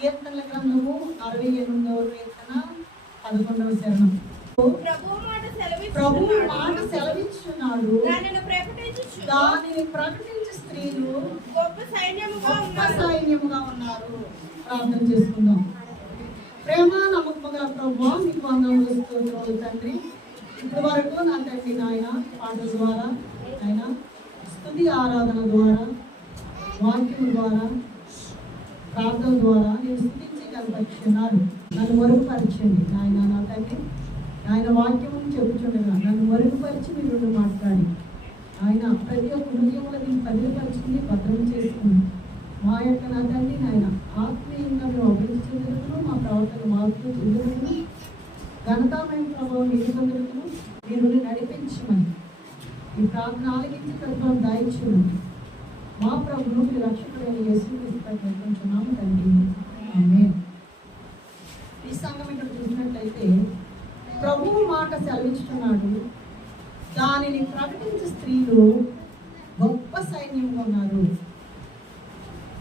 కీర్తనల గ్రంథము 68వ కీర్తన 11వ శరణం. ప్రభువు మాట సెలవిస్తున్నాడు, దానిని ప్రకటించు స్త్రీలు గొప్ప సైన్యముగా ఉన్నారు. ప్రార్థన చేసుకుందాం. ప్రేమ నమ్మకం గల ప్రభువా, మీకు వందనములు స్తోత్రములు తండ్రి. ఇప్పటి వరకు నా తండ్రి నాయన పాటల ద్వారా, ఆయన స్తుతి ఆరాధన ద్వారా, వాక్యం ద్వారా, ప్రార్థన ద్వారా నేను స్థుతించి కనపరిచున్నాను. నన్ను మరుగుపరచండి నాయన. నా తండ్రి ఆయన వాక్యము చెప్పుచుండగా నన్ను మరుగుపరిచి మీరు మాట్లాడి ఆయన ప్రతి ఒక్క హృదయంలో దీన్ని పదిలపరుచుకుని భద్రం చేసుకుని మా యొక్క నా తండ్రి నాయన ఆత్మీయంగా మేము అభివృద్ధి చెందుతును, మా ప్రవర్తన మార్పులు చెందుతును, ఘనతామైన ప్రభావం నిలుపొందుతును మీరు నడిపించమని ఈ ప్రార్థన ఆలకించి ప్రతిఫలం దాయించమని మా ప్రభువును మీ రక్షకుడైన యేసుక్రీస్తుపై ప్రకటించున్నాము తండ్రి. ఆమేన్. ఈ సంఘం ఇక్కడ చూసినట్లయితే ప్రభువు మాట సెలవిస్తున్నాడు, దానిని ప్రకటించే స్త్రీలు గొప్ప సైన్యంగా ఉన్నారు.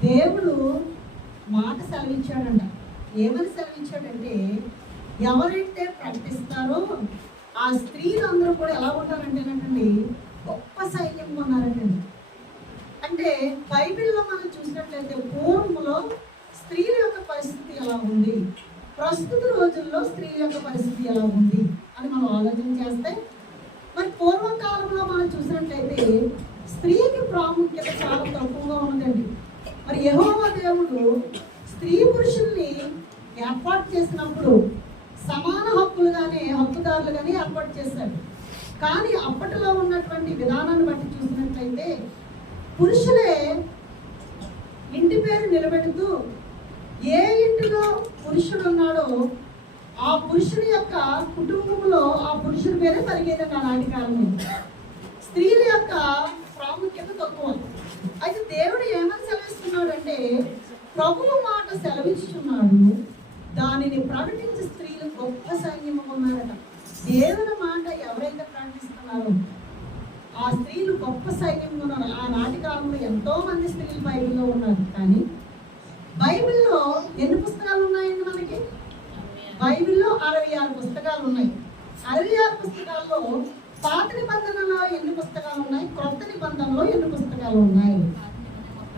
దేవుడు మాట సెలవిచ్చాడంట. ఏమని సెలవిచ్చాడంటే ఎవరైతే ప్రకటిస్తారో ఆ స్త్రీలు అందరూ కూడా ఎలా ఉంటారంటేనండి గొప్ప సైన్యంగా ఉన్నారంటండి. అంటే బైబిల్లో మనం చూసినట్లయితే పూర్వంలో స్త్రీల యొక్క పరిస్థితి ఎలా ఉంది, ప్రస్తుత రోజుల్లో స్త్రీల యొక్క పరిస్థితి ఎలా ఉంది అని మనం ఆలోచన చేస్తే, మరి పూర్వకాలంలో మనం చూసినట్లయితే స్త్రీకి ప్రాముఖ్యత చాలా తక్కువగా ఉన్నదండి. మరి యెహోవా దేవుడు స్త్రీ పురుషుల్ని ఏర్పాటు చేసినప్పుడు సమాన హక్కుదారులుగానే ఏర్పాటు చేశాడు. కానీ అప్పటిలో ఉన్నటువంటి విధానాన్ని బట్టి చూసినట్లయితే పురుషులే ఇంటి పేరు నిలబెడుతూ ఏ ఇంటిలో పురుషుడు ఉన్నాడో ఆ పురుషుడి యొక్క కుటుంబంలో ఆ పురుషుడి పేరే పరిగేదండి. ఆనాటి కాలంలో స్త్రీల యొక్క ప్రాముఖ్యత తక్కువ. అయితే దేవుడు ఏమని సెలవిస్తున్నాడు అంటే ప్రభువు మాట సెలవిస్తున్నాడు, దానిని ప్రకటించే స్త్రీలు గొప్ప సైన్యము ఉన్నారట. దేవుని మాట ఎవరైతే ప్రకటిస్తున్నారో ఆ స్త్రీలు గొప్ప సైన్యంగా ఉన్నారు. ఆనాటి కాలంలో ఎంతో మంది స్త్రీలు బైబిల్లో ఉన్నారు. కానీ బైబిల్లో ఎన్ని పుస్తకాలు ఉన్నాయండి మనకి? బైబిల్లో 66 పుస్తకాలు ఉన్నాయి. 66 పుస్తకాల్లో పాత నిబంధనలో ఎన్ని పుస్తకాలు ఉన్నాయి, క్రొత్త నిబంధనలో ఎన్ని పుస్తకాలు ఉన్నాయి?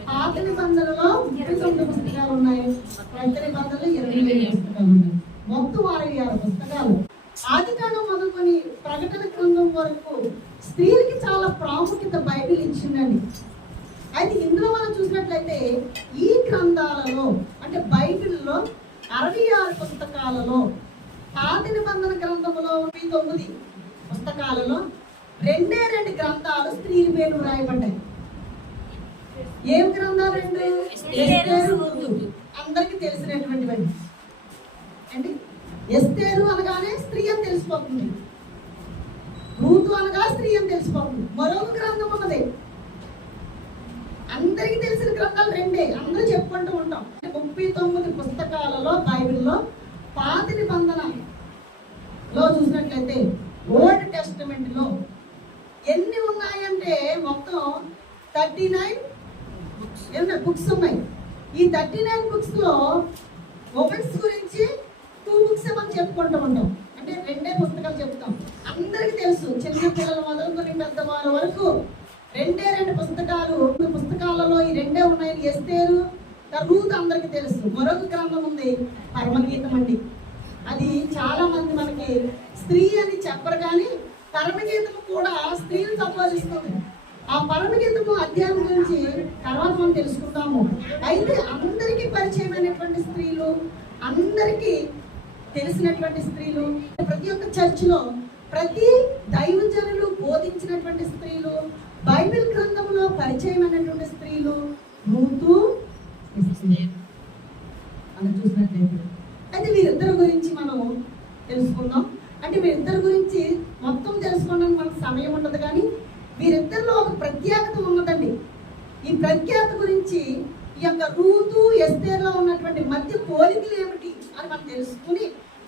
పాత నిబంధనలో 39 పుస్తకాలు ఉన్నాయి, క్రొత్త నిబంధనలో 28 పుస్తకాలు ఉన్నాయి. మొత్తం 66 పుస్తకాలు. ఆదికాండం మొదలుకొని ప్రకటన గ్రంథం వరకు స్త్రీలకి చాలా ప్రాముఖ్యత బైబిల్ ఇచ్చిందండి. అయితే ఇందులో మనం చూసినట్లయితే ఈ గ్రంథాలలో అంటే బైబిల్లో 66 పుస్తకాలలో పాత నిబంధన గ్రంథంలో 9 పుస్తకాలలో 2 గ్రంథాలు స్త్రీల పేర్లు రాయబడ్డాయి. ఏం గ్రంథాలు? 2. ఎస్తేరు, రూతు. అందరికి తెలిసినటువంటివి అంటే ఎస్తేరు అనగానే స్త్రీ అని తెలిసిపోతుంది, రూతు అనగా స్త్రీ అని తెలిసిపోతుంది. మరొక గ్రంథం ఉన్నది, అందరికి తెలిసిన గ్రంథాలు 2 అందరూ చెప్పుకుంటూ ఉంటాం. 39 పుస్తకాలలో బైబిల్లో పాత నిబంధనలో చూసినట్లయితే ఓల్డ్ టెస్టమెంట్ లో ఎన్ని ఉన్నాయంటే మొత్తం 39 బుక్స్ ఉన్నాయి. ఈ 39 బుక్స్ లో ఉమెన్స్ గురించి 2 బుక్స్ మనం చెప్పుకుంటూ ఉంటాం. అంటే 2 పుస్తకాలు చెప్తాం. అందరికి తెలుసు, చిన్న పిల్లల మొదలుకొని పెద్దవాళ్ళ వరకు 2 పుస్తకాలు. పుస్తకాలలో ఈ 2 ఉన్నాయి. ఎస్తేరు, రూతు అందరికి తెలుసు. మరొక గ్రంథం ఉంది పరమగీతం అండి. అది చాలా మంది మనకి స్త్రీ అని చెప్పరు, కానీ పరమగీతము కూడా స్త్రీలు సంబోధిస్తుంది. ఆ పరమగీతము అధ్యాయం గురించి తర్వాత మనం తెలుసుకుందాము. అయితే అందరికీ పరిచయమైనటువంటి స్త్రీలు, అందరికీ తెలిసినటువంటి స్త్రీలు, ప్రతి ఒక్క చర్చిలో ప్రతి దైవజనులు బోధించినటువంటి స్త్రీలు, బైబిల్ గ్రంథంలో పరిచయమైనటువంటి స్త్రీలు రూతు, ఎస్తేరు అని చూసినట్లయితే. అయితే వీరిద్దరి గురించి మనం తెలుసుకుందాం. అంటే వీరిద్దరి గురించి మొత్తం తెలుసుకోవడానికి మనకు సమయం ఉండదు, కానీ వీరిద్దరిలో ఒక ప్రత్యేకత ఉన్నదండి. ఈ ప్రఖ్యాత గురించి ఈ యొక్క రూతు ఎస్తేరులో ఉన్నటువంటి మధ్య పోలికలు ఏమిటి అని మనం తెలుసుకుని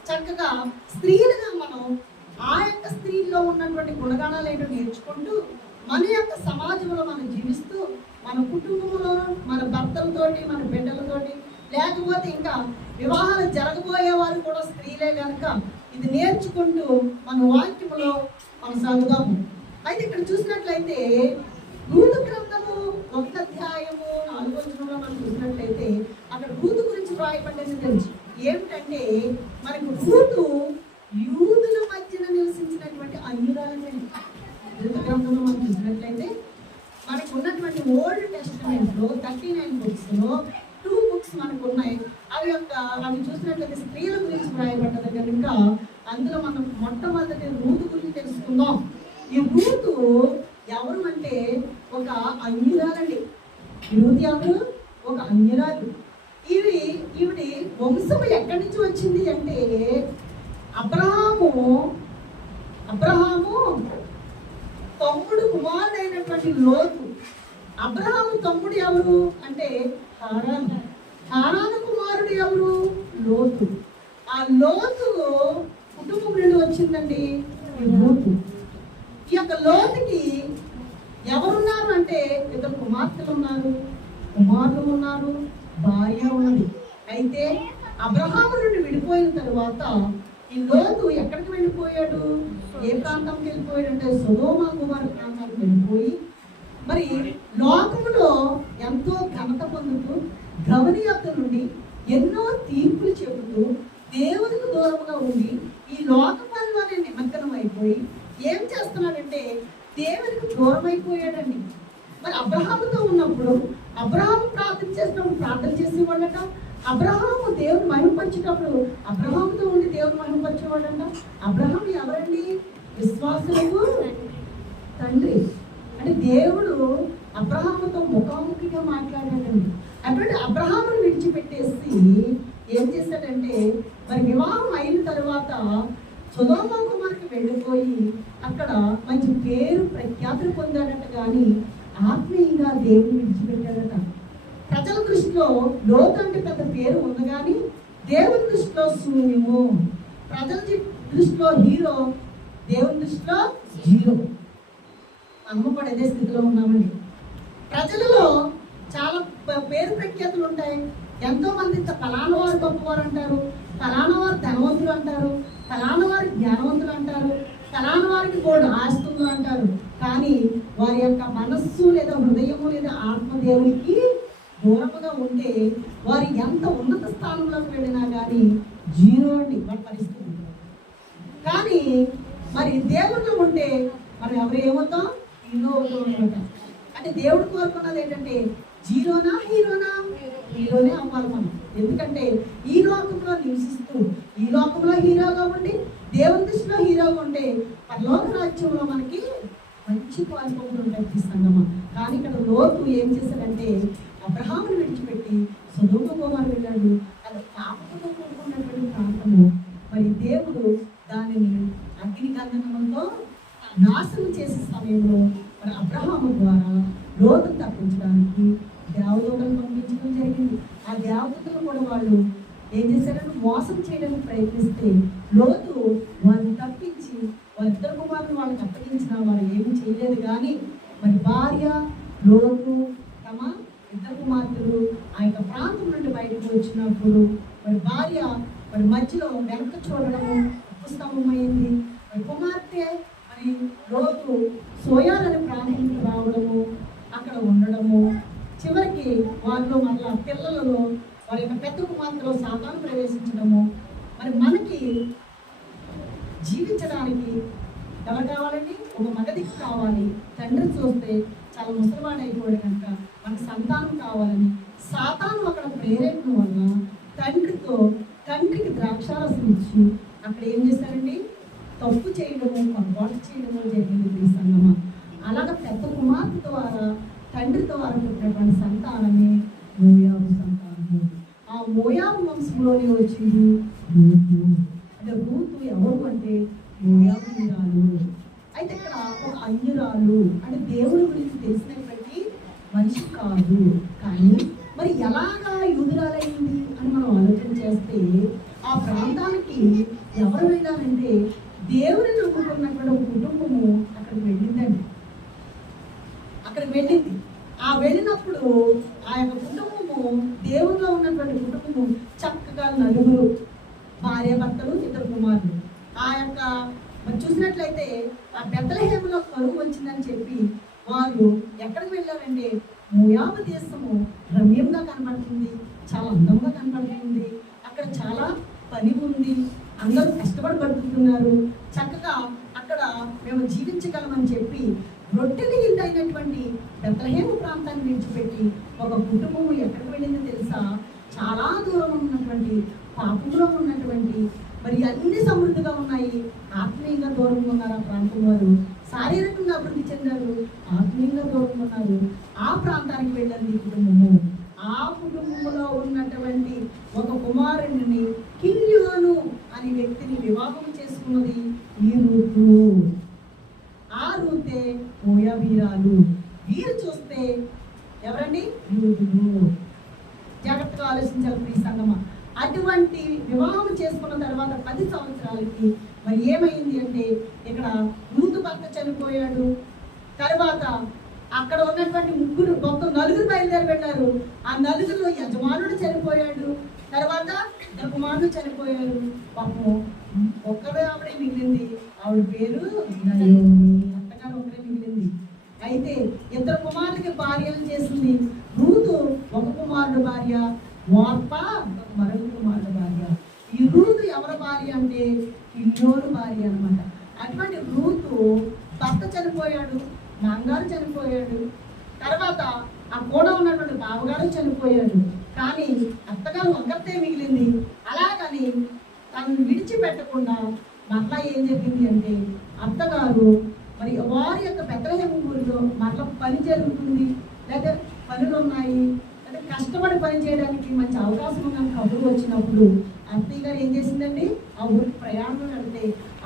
చక్కగా స్త్రీలుగా మనం ఆ యొక్క స్త్రీల్లో ఉన్నటువంటి గుణగణాలు ఏంటో నేర్చుకుంటూ మన యొక్క సమాజంలో మనం జీవిస్తూ మన కుటుంబంలో మన భర్తలతోటి మన బిడ్డలతోటి లేకపోతే ఇంకా వివాహాలు జరగబోయే వారు కూడా స్త్రీలే కనుక ఇది నేర్చుకుంటూ మన వాక్యములో కొనసాగుదాము. అయితే ఇక్కడ చూసినట్లయితే రూతు గ్రంథము 1 అధ్యాయము 4వ వచనంలో మనం చూసినట్లయితే అక్కడ రూతు గురించి రాయబడ్డది తెలుసు. ఏమిటంటే మనకు రూతు యూదుల మధ్యన నివసించినటువంటి అన్యురాలండి. రూతు గ్రంథంలో మనం చూసినట్లయితే మనకు ఉన్నటువంటి ఓల్డ్ టెస్టమెంట్ లో 39 books లో 2 books మనకు ఉన్నాయి. అవి చూసినట్లయితే స్త్రీల గురించి రాయబడ్డది కనుక అందులో మనం మొట్టమొదటి రూతు గురించి తెలుసుకుందాం. ఈ రూతు ఎవరు అంటే ఒక అన్యురాలండి. రూతు ఎవరు? ఒక అన్యురాలు. ఈవిడి వంశం ఎక్కడి నుంచి వచ్చింది అంటే అబ్రహాము తమ్ముడు కుమారుడైనటువంటి లోతు. అబ్రహాము తమ్ముడు ఎవరు అంటే హారాను కుమారుడు ఎవరు? లోతు. ఆ లోతు కుటుంబం నుండి వచ్చిందండి లోతు. ఈ యొక్క లోతుకి ఎవరున్నారు అంటే 2 కుమార్తెలు ఉన్నారు, కుమారులు ఉన్నారు, భార్య ఉన్నది. అయితే అబ్రహాము నుండి విడిపోయిన తర్వాత ఈ లోతు ఎక్కడికి వెళ్ళిపోయాడు? ఏ ప్రాంతానికి వెళ్ళిపోయాడు అంటే సొదొమ గొమొర్రా ప్రాంతానికి వెళ్ళిపోయి మరి లోకములో ఎంతో ఘనత పొందుతూ గమనీయత నుండి ఎన్నో తీర్పులు చెబుతూ దేవునికి దూరంగా ఉండి ఈ లోక పనులనే నిమగ్నం అయిపోయి ఏం చేస్తున్నాడంటే దేవునికి దూరం అయిపోయాడండి. మరి అబ్రహాముతో ఉన్నప్పుడు అబ్రహాము ప్రార్థన చేసినప్పుడు ప్రార్థన చేసేవాళ్ళట. అబ్రహాము దేవుని మహిమపరిచేటప్పుడు అబ్రహాముతో ఉండి దేవుని మహిమపరిచేవాళ్ళంట. అబ్రహాం ఎవరండి? విశ్వాసులకు తండ్రి. అంటే దేవుడు అబ్రహాముతో ముఖాముఖిగా మాట్లాడాడండి. అటువంటి అబ్రహామును విడిచిపెట్టేసి ఏం చేశాడంటే మరి వివాహం అయిన తర్వాత సొదొమ గొమొర్రాకి వెళ్ళిపోయి అక్కడ మంచి పేరు ప్రఖ్యాతులు పొందాడట. కానీ ఆత్మీయంగా దేవుని విడిచిపెట్టాడట. ప్రజల దృష్టిలో లోతు అంటే పెద్ద పేరు ఉంది కానీ దేవుని దృష్టిలో శూన్యము. ప్రజల దృష్టిలో హీరో, దేవుని దృష్టిలో జీరో. మనము కూడా అదే స్థితిలో ఉన్నామండి. ప్రజలలో చాలా పేరు ప్రఖ్యాతులు ఉంటాయి. ఎంతో మంది ఫలానా వారు గొప్పవారు అంటారు, ఫలానా వారు ధనవంతులు అంటారు, ఫలానా వారు జ్ఞానవంతులు అంటారు, ఫలానా వారికి కూడా ఆస్తులు అంటారు. కానీ వారి యొక్క మనస్సు లేదా హృదయము లేదా ఆత్మదేవునికి దూరముగా ఉంటే వారు ఎంత ఉన్నత స్థానంలోకి వెళ్ళినా కానీ జీరో అండి వారి పరిస్థితి. కానీ మరి దేవుళ్ళు ఉంటే మనం ఎవరు ఏమవుతాం? హీరో అవుతాం. అంటే దేవుడు కోరుకున్నది ఏంటంటే జీరోనా హీరోనా? హీరోనే అవ్వాలి మనం. ఎందుకంటే ఈ లోకంలో నివసిస్తూ ఈ లోకంలో హీరోగా ఉండి దేవుని దృష్టిలో హీరోగా ఉంటే పరలోక రాజ్యంలో మనకి మంచి పాల్పొందులు ఉంటాయి సంగమా. కానీ ఇక్కడ లోతు ఏం చేశాడంటే అబ్రహామును విడిచిపెట్టి సొదొమ గొమొర్రా వెళ్ళాడు. అది పాపంతో కూడుకున్నటువంటి ప్రాంతము. మరి దేవుడు దానిని అగ్ని గంధకంతో నాశనం చేసే సమయంలో మరి అబ్రహాము ద్వారా లోతును తప్పించడానికి దేవదూతలను పంపించడం జరిగింది. ఆ దేవదూతలు కూడా వాళ్ళు ఏం చేశారంటే మోసం చేయడానికి ప్రయత్నిస్తే లోతు వారిని తప్పించి వారిద్దరు కుమారులు వాళ్ళకి అప్పగించిన వారు ఏమి చేయలేదు. కానీ మరి భార్య లోతు తమ 2 కుమార్తెలు ఆ యొక్క ప్రాంతం నుండి బయటకు వచ్చినప్పుడు మరి భార్య మరి మధ్యలో వెనక చూడడము ఉపస్తంభమైంది. మరి కుమార్తె మరి లోతు సోయార్ అనే ప్రాంతానికి రావడము, అక్కడ ఉండడము, చివరికి వారిలో మళ్ళా పిల్లలలో వారి యొక్క పెద్ద కుమార్తెలో సాతాను ప్రవేశించడము. మరి మనకి జీవించడానికి ఎవరు కావాలండి? ఒక మగదిక్కు కావాలి. తండ్రి చూస్తే చాలా ముసలివాడు అయిపోయాడు కనుక మనకు సంతానం కావాలని సాతాను అక్కడ ప్రేరేపణ వల్ల తండ్రికి ద్రాక్షారసం ఇచ్చి అక్కడ ఏం చేశారండి? తప్పు చేయడము, పొరపాటు చేయడము జరిగింది ఈ సంగమా. అలాగే పెద్ద కుమార్తె ద్వారా తండ్రి ద్వారా పుట్టినటువంటి సంతానమే మోయాబు సంతానము. ఆ మోయాబు వంశంలోనే వచ్చింది రూతు. అంటే రూతు ఎవరు అంటే మోయాబీయురాలు. అయితే ఇక్కడ ఒక అన్యురాలు అంటే దేవుడి గురించి తెలిసినటువంటి మనిషి కాదు. కానీ మరి ఎలాగా యూదురాలైంది అని మనం ఆలోచన చేస్తే ఆ ప్రాంతానికి ఎవరు వెళ్ళారంటే దేవుని నమ్ముకున్నటువంటి ఒక కుటుంబము అక్కడికి వెళ్ళిందండి. అక్కడికి వెళ్ళింది. ఆ వెళ్ళినప్పుడు ఆ యొక్క కుటుంబము దేవునిలో ఉన్నటువంటి కుటుంబం చక్కగా నలుగురు భార్యాభర్తలు, ఇద్దరు కుమారులు. ఆ యొక్క మరి చూసినట్లయితే ఆ బెత్లెహేములో కరువు వచ్చిందని చెప్పి వాళ్ళు ఎక్కడికి వెళ్ళారంటే మోయాబు దేశము రమ్యంగా కనబడుతుంది, చాలా అందంగా కనబడుతుంది, అక్కడ చాలా పని ఉంది, అందరూ కష్టపడి బతుకుతున్నారు, చక్కగా అక్కడ మేము జీవించగలమని చెప్పి రొట్టెలు ఇల్లు అయినటువంటి బెత్లెహేము ప్రాంతాన్ని విడిచిపెట్టి ఒక కుటుంబం ఎక్కడికి వెళ్ళిందో తెలుసా? చాలా దూరం ఉన్నటువంటి పాపంలో ఉన్నటువంటి మరి అన్ని సమృద్ధిగా ఉన్నాయి, ఆత్మీయంగా దూరంగా ఉన్నారు ఆ ప్రాంతం వారు. శారీరకంగా అభివృద్ధి చెందారు, ఆత్మీయంగా దూరంగా ఉన్నారు. ఆ ప్రాంతానికి వెళ్ళింది ఈ కుటుంబము. ఆ కుటుంబంలో ఉన్నటువంటి ఒక కుమారుడిని కిల్యోను అనే వ్యక్తిని వివాహం చేసుకున్నది ఈ రూతు. ఆ రూతే మోయాబీరాలు. వీరు చూస్తే ఎవరండి? యూదులు. జాగ్రత్తగా ఆలోచించాలి ప్రియ సంగమా. అటువంటి వివాహం చేసుకున్న తర్వాత 10 సంవత్సరాలకి మరి ఏమైంది అంటే ఇక్కడ రూతు భర్త చనిపోయాడు. తర్వాత అక్కడ ఉన్నటువంటి మొత్తం 4 బయలుదేరి వెళ్ళారు. ఆ 4లో యజమానుడు చనిపోయాడు. తర్వాత కుమారుడు చనిపోయారు. పాపం ఒక్కడే ఆవిడే మిగిలింది. ఆవిడ పేరు అత్తగారు ఒక్కడే మిగిలింది. అయితే 2 కుమారులకి భార్యలు చేసింది. రూతు ఒక కుమారుడు భార్య, వార్ప మరొక కుమారుడు భార్య. ఈ రూతు ఎవరి భార్య అంటే కిల్యోను భార్య అనమాట. అటువంటి రూతు భర్త చనిపోయాడు, నాన్నగారు చనిపోయాడు, తర్వాత ఆ కూడా ఉన్నటువంటి బావగారు చనిపోయాడు, కానీ అత్తగారు ఒక్కతే మిగిలింది. అలాగని తనను విడిచిపెట్టకుండా మరలా ఏం జరిగింది అంటే అత్తగారు మరి వారి యొక్క బెత్లెహేము ఊరిలో మరలా పని జరుగుతుంది, లేదా పనులు ఉన్నాయి, లేదా కష్టపడి పని చేయడానికి మంచి అవకాశం ఉందని కబురు వచ్చినప్పుడు అత్తయ్య గారు ఏం చేసిందండి? ఆ ఊరికి ప్రయాణం వెళ్తే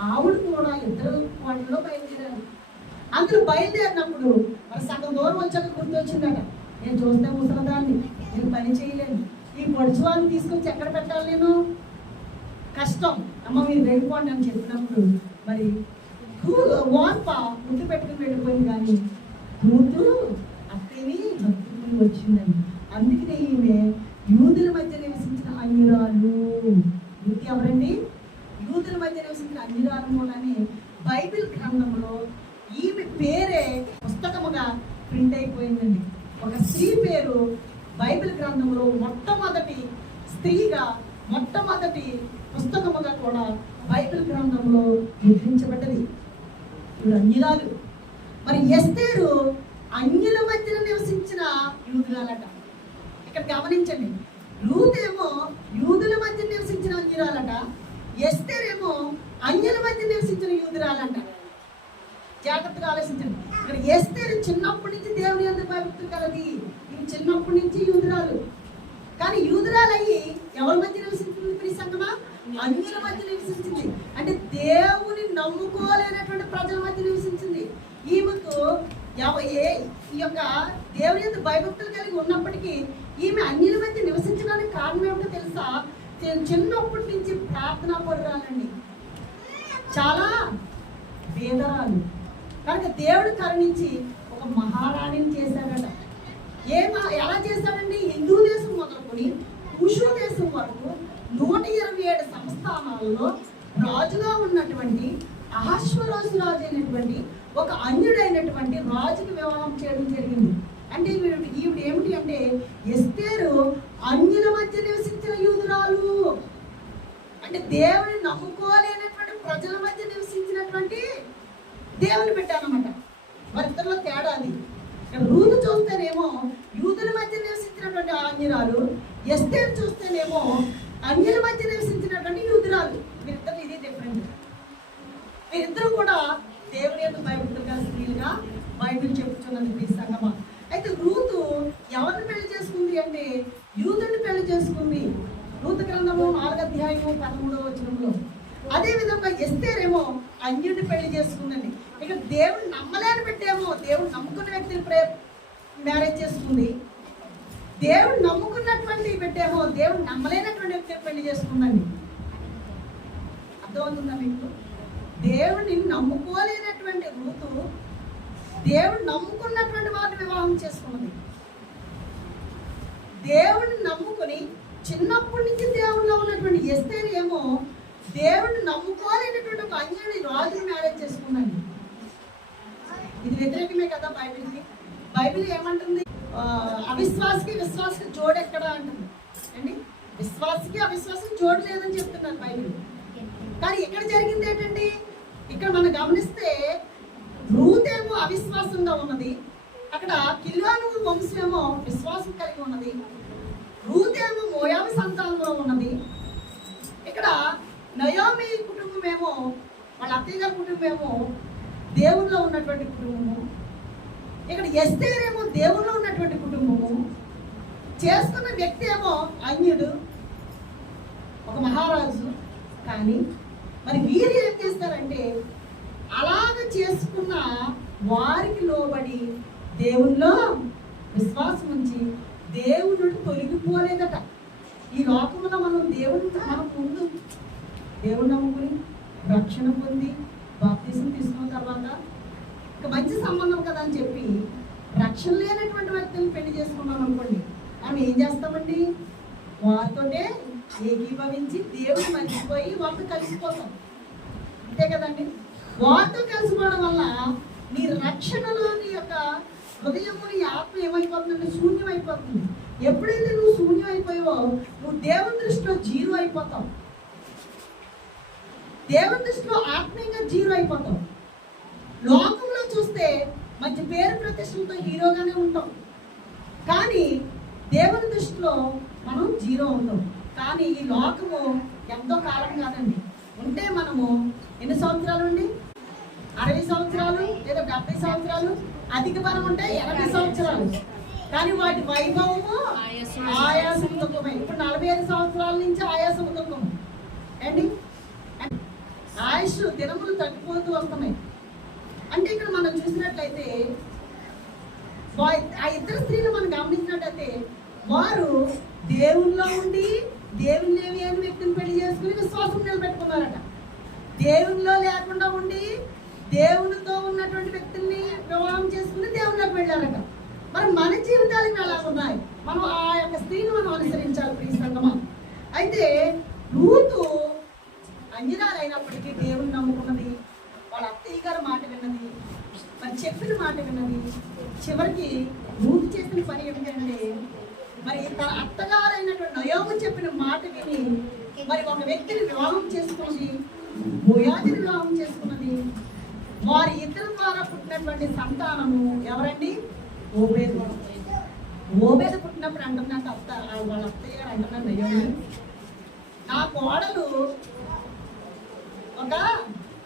ఆవిడ కూడా 2 వాటిలో బయలుదేరారు. అందరూ బయలుదేరినప్పుడు మరి సగం దూరం వచ్చాక గుర్తొచ్చిందట, నేను చూస్తే ముసలదాన్ని, నేను పని చేయలేను, ఈ పొడుచువాన్ని తీసుకొచ్చి ఎక్కడ పెట్టాలి, నేను కష్టం, అమ్మ మీరు వెళ్ళిపోండి అని చెప్పినప్పుడు మరి వార్ప ముద్దు పెట్టుకుని వెళ్ళిపోయింది. కానీ కూతు అత్తని హత్తుకుని వచ్చిందని. అందుకనే ఈమె యూదుల మధ్య నివసించిన అన్యురాలు. యూత్ ఎవరండి? యూదుల మధ్య నివసించిన అన్యురాలు అని బైబిల్ గ్రంథంలో ఈమె పేరే పుస్తకముగా ప్రింట్ అయిపోయిందండి. ఒక స్త్రీ పేరు బైబిల్ గ్రంథంలో మొట్టమొదటి స్త్రీగా, మొట్టమొదటి పుస్తకముగా కూడా బైబిల్ గ్రంథంలో ముద్రించబడ్డది. ఇప్పుడు అన్యురాలు. మరి ఎస్తేరు అన్యుల మధ్యన నివసించిన యూదురాలట. ఇక్కడ గమనించండి, రూతేమో యూదుల మధ్య నివసించిన అన్యురాలట, ఎస్తేరేమో అన్యుల మధ్య నివసించిన యూదురాలంట. జాగ్రత్తగా ఆలోచించండి. ఇక్కడ ఎస్తేరు చిన్నప్పటి నుంచి దేవుని యందు భయభక్తులు కలది. ఇవి చిన్నప్పటి నుంచి యూదురాలు. కానీ యూదురాలయ్యి ఎవరి మధ్య నివసించింది? ప్రియ సంగమా, అన్యుల మధ్య నివసించింది. అంటే దేవుని నమ్ముకోలేనటువంటి ప్రజల మధ్య నివసించింది. ఈమెకు ఈ యొక్క దేవుని యందు భయభక్తులు కలిగి ఉన్నప్పటికీ ఈమె అన్యుల మధ్య నివసించడానికి కారణం ఏమిటో తెలుసా? చిన్నప్పటి నుంచి ప్రార్థనా పరురాలండి, చాలా వేదరాలు. కనుక దేవుడు కరుణించి ఒక మహారాణిని చేశాడట. ఎలా చేశాడండి? హిందూ దేశం మొదలుకొని కుషు దేశం వరకు 127 సంస్థానాల్లో రాజుగా ఉన్నటువంటి అహశ్వరోషు రాజు అయినటువంటి ఒక అన్యుడైనటువంటి రాజుకి వివాహం చేయడం జరిగింది. అంటే ఈవిడ ఏమిటి అంటే ఎస్తేరు అన్యుల మధ్య నివసించిన యూదురాలు. అంటే దేవుని నమ్ముకోలేనటువంటి ప్రజల మధ్య నివసించినటువంటి దేవుని పెట్టానమాట. వారిద్దరిలో తేడా అది. రూతు చూస్తేనేమో యూదుల మధ్య నివసించినటువంటి అన్యురాలు, ఎస్తేరు చూస్తేనేమో అన్యుల మధ్య నివసించినటువంటి యూదురాలు. వీరిద్దరు ఇది డిఫరెంట్. వీరిద్దరు కూడా దేవుని యొక్క భయభక్తులుగా స్త్రీలుగా బైబిల్ చెప్పుచున్నది ఈ సంగమా. అయితే రూతు ఎవరిని పెళ్లి చేసుకుంది అంటే యూదుని పెళ్లి చేసుకుంది. రూతు గ్రంథము 4వ అధ్యాయము 13వ వచనంలో. అదే విధంగా ఎస్తేరేమో అన్యుడిని పెళ్లి చేసుకుందండి. ఇక దేవుడు నమ్మలేని పెట్టేమో దేవుడు నమ్ముకున్న వ్యక్తిని మ్యారేజ్ చేసుకుంది. దేవుడు నమ్ముకున్నటువంటి పెట్టేమో దేవుడు నమ్మలేనటువంటి వ్యక్తిని పెళ్లి చేసుకుందండి. అర్థమవుతుందా మీకు? దేవుడిని నమ్ముకోలేనటువంటి రూతు దేవుడు నమ్ముకున్నటువంటి వారిని వివాహం చేసుకున్నది. దేవుడిని నమ్ముకుని చిన్నప్పటి నుంచి దేవుల్లో ఉన్నటువంటి ఎస్తేరు ఏమో దేవుడిని నమ్ముకోలేనటువంటి ఒక అన్యుని రాజుని మ్యారేజ్ చేసుకున్నాడు. ఇది వ్యతిరేకమే కదా బైబిల్కి. బైబిల్ ఏమంటుంది? అవిశ్వాసకి విశ్వాసకి జోడు ఎక్కడ అంటుంది అండి. విశ్వాసకి అవిశ్వాసకి జోడు లేదని చెప్తున్నారు బైబిల్. కానీ ఇక్కడ జరిగింది ఏంటండి? ఇక్కడ మనం గమనిస్తే రూత్ ఏమో అవిశ్వాసంగా ఉన్నది, అక్కడ కిల్వాను వంశం ఏమో విశ్వాసం కలిగి ఉన్నది. రూత్ ఏమో మోయాబు సంతానంలో ఉన్నది. ఇక్కడ నయోమి కుటుంబం ఏమో, వాళ్ళ అత్తయ్య గారి కుటుంబం ఏమో దేవుల్లో ఉన్నటువంటి కుటుంబము. ఇక్కడ ఎస్తేర్ ఏమో దేవుల్లో ఉన్నటువంటి కుటుంబము. చేసుకున్న వ్యక్తి ఏమో అన్యుడు, ఒక మహారాజు. కానీ మరి వీరు ఏం చేస్తారంటే అలాగ చేసుకున్న వారికి లోబడి దేవుల్లో విశ్వాసం ఉంచి దేవుడు తొలగిపోలేదట. ఈ లోకంలో మనం ముందు దేవుడు నమ్ముకుని రక్షణ పొంది బాప్తిసం తీసుకున్న తర్వాత ఇక మంచి సంబంధం కదా అని చెప్పి రక్షణ లేనటువంటి వ్యక్తులను పెళ్లి చేసుకున్నాం అనుకోండి, మనం ఏం చేస్తామండి? వారితోటే ఏకీభవించి దేవుడు మర్చిపోయి వారితో కలిసిపోతాం. అంతే కదండి. వారితో కలిసిపోవడం వల్ల నీ రక్షణలో నీ యొక్క హృదయము, నీ ఆత్మ ఏమైపోతుందంటే శూన్యం అయిపోతుంది. ఎప్పుడైతే నువ్వు శూన్యం అయిపోయావో నువ్వు దేవుని దృష్టిలో జీరో అయిపోతావు. దేవుని దృష్టిలో ఆత్మీయంగా జీరో అయిపోతావు. లోకంలో చూస్తే మంచి పేరు ప్రతిష్టలతో హీరోగానే ఉంటాం, కానీ దేవుని దృష్టిలో మనం జీరో ఉంటాం. కానీ ఈ లోకము ఎంతో కాలం కాదండి. ఉంటే మనము ఎన్ని సంవత్సరాలు అండి? 60 సంవత్సరాలు లేదా 70 సంవత్సరాలు, అధిక బలం ఉంటే 80 సంవత్సరాలు. కానీ వాటి వైభవము ఆయాసం దుఃఖమే. ఇప్పుడు 45 సంవత్సరాల నుంచి ఆయాసం దుఃఖము అండి. ఆయుష్ దినములు తగ్గిపోతూ వస్తున్నాయి. అంటే ఇక్కడ మనం చూసినట్లయితే ఆ ఇద్దరు స్త్రీలు మనం గమనించినట్లయితే వారు దేవుల్లో ఉండి దేవుని లేవి అని వ్యక్తిని పెళ్లి చేసుకుని విశ్వాసం నిలబెట్టుకున్నారట. దేవునిలో లేకుండా ఉండి దేవునితో ఉన్నటువంటి వ్యక్తుల్ని వివాహం చేసుకుని దేవునిలోకి వెళ్ళారట. మరి మన జీవితాలు అలా ఉన్నాయి. మనం ఆ యొక్క స్త్రీని మనం అనుసరించాలి ప్రియ సంగమా. అయితే రూతు అంజనాలు అయినప్పటికీ దేవుని నమ్ముకున్నది, వాళ్ళ అత్తయ్య గారు మాట విన్నది, మరి చెప్పిన మాట విన్నది. చివరికి రూతు చేసిన పని ఏమిటంటే మరి తన అత్తగారైనటువంటి నయోము చెప్పిన మాట విని మరి ఒక వ్యక్తిని వివాహం చేసుకున్నది, బోయాజుని వివాహం చేసుకున్నది. వారి ఇద్దరి ద్వారా పుట్టినటువంటి సంతానము ఎవరండి? ఓబేదు. ఓబేదు పుట్టినప్పుడు అంటున్నట్టు వాళ్ళ అత్తయ్య గారు అంటున్నారు, నయోమి నా కోడలు ఒక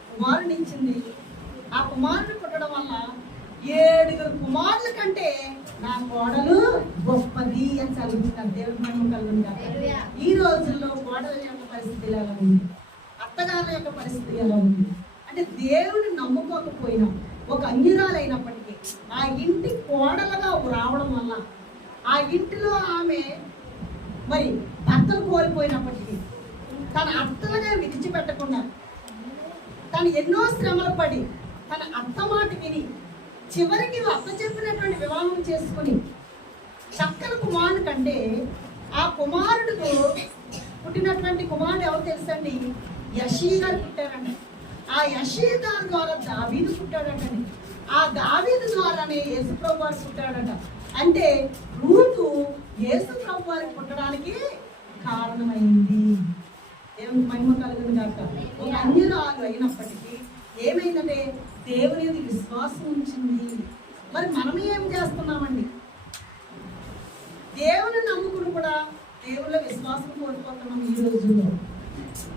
కుమారుని ఇచ్చింది. ఆ కుమారుని పుట్టడం వల్ల 7 కుమారుల కంటే నా కోడలు గొప్పది అని చదువుతున్నారు. దేవుడి మహిమ కలుగుతుంది. ఈ రోజుల్లో కోడల యొక్క పరిస్థితి ఎలా ఉంది? అత్తగారుల యొక్క పరిస్థితి ఎలా ఉంది? అంటే దేవుని నమ్ముకోకపోయినా ఒక అన్యురాలైనప్పటికీ ఆ ఇంటి కోడలుగా రావడం వల్ల ఆ ఇంటిలో ఆమె మరి భర్తలు కోల్పోయినప్పటికీ తన అత్తలుగా విడిచిపెట్టకుండా తను ఎన్నో శ్రమలు పడి తన అత్త మాట విని చివరికి అత్త చెప్పినటువంటి వివాహం చేసుకుని చక్కని కుమారుడు కంటే ఆ కుమారుడికి పుట్టినటువంటి కుమారుడు ఎవరు తెలుసండి? యషీ గారు పుట్టారండి. ఆ యషీ గారి ద్వారా దావీదు పుట్టాడటండి. ఆ దావీదు ద్వారానే యేసు ప్రభు వారు పుట్టాడట. అంటే రూతు యేసు ప్రభు వారికి పుట్టడానికి కారణమైంది. దేవుని మహిమ కలుగును గాక. ఒక అన్యురాలు అయినప్పటికీ ఏమైందంటే దేవుని మీద విశ్వాసం ఉంచింది. మరి మనం ఏం చేస్తున్నామండి? దేవుని నమ్ముకుని కూడా దేవుళ్ళ విశ్వాసం కోల్పోతున్నాం. ఈ రోజుల్లో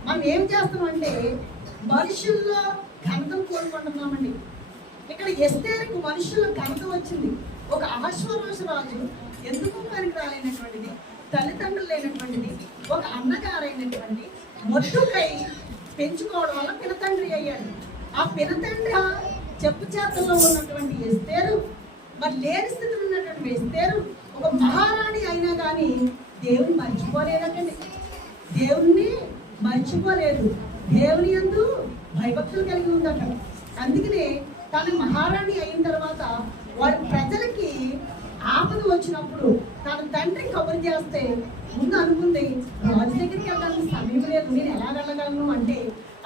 మనం ఏం చేస్తామంటే మనుషుల్లో ఘనతను కోల్పోతున్నామండి. ఇక్కడ ఎస్తేరుకు మనుషుల ఘనత వచ్చింది. ఒక అహశ్వరోషు రాజు ఎందుకు పనికి రాలేనటువంటిది, తల్లిదండ్రులు లేనటువంటిది, ఒక అన్నగారైనటువంటి మొద్దుకై పెంచుకోవడం వల్ల పినతండ్రి అయ్యాడు. ఆ పినతండ్రి చెప్పు చేతల్లో ఉన్నటువంటి ఎస్తేరు, మరి లేని స్థితిలో ఉన్నటువంటి ఎస్తేరు ఒక మహారాణి అయినా కానీ దేవుని మర్చిపోలేదటండి. దేవుణ్ణి మర్చిపోలేదు. దేవుని యందు భయభక్తులు కలిగి ఉందట. అందుకనే తను మహారాణి అయిన తర్వాత వారి ప్రజలకి ఆపద వచ్చినప్పుడు తన తండ్రి కబురు చేస్తే ముందు అనుకుంది రాజు దగ్గరికి వెళ్ళడానికి సమయం లేదు, నేను ఎలా వెళ్ళగలను అంటే